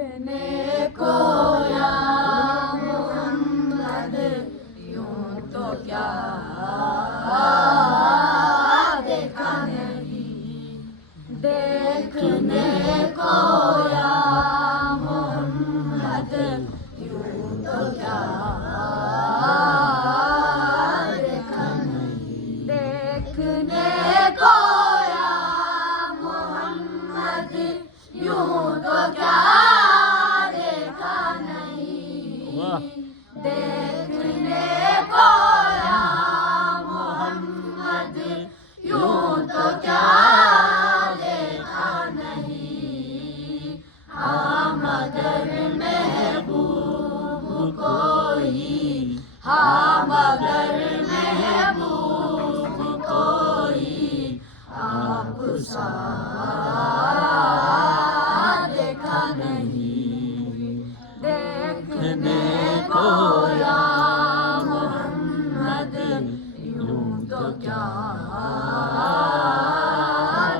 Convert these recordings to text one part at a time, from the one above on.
देखने को या मोहम्मद यूं तो क्या देखा नहीं। देखने को या मोहम्मद यूं तो क्या देखा नहीं। देखने को या मोहम्मद यूं तो क्या देखा नहीं। देखने को या मोहम्मद यूं तो क्या देखा नहीं। हाँ मगर महबूब कोई, हाँ मगर महबूब कोई आप सा देखा नहीं। देखने को या मोहम्मद यूं तो क्या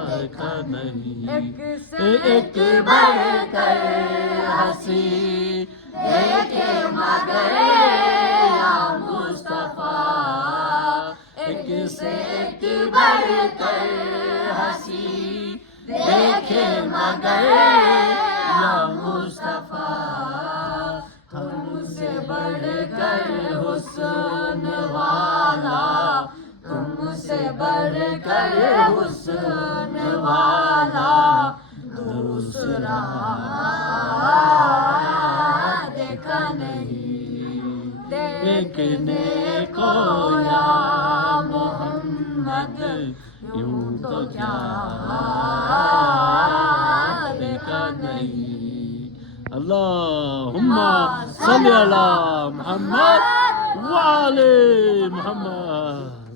देखा नहीं। एक से एक बढ़कर हंसी देखे मगर या मुस्तफा। एक से एक बढ़कर हंसी देखे मगर या मुस्तफा। तुमसे बढ़कर हुस्न वाला, तुमसे बढ़कर हुस्न वाला दूसरा देखा नहीं। देखने को या मोहम्मद यूं तो क्या देखा नहीं। अल्लाहुम्मा सल्ली अला मुहम्मद व आले मुहम्मद।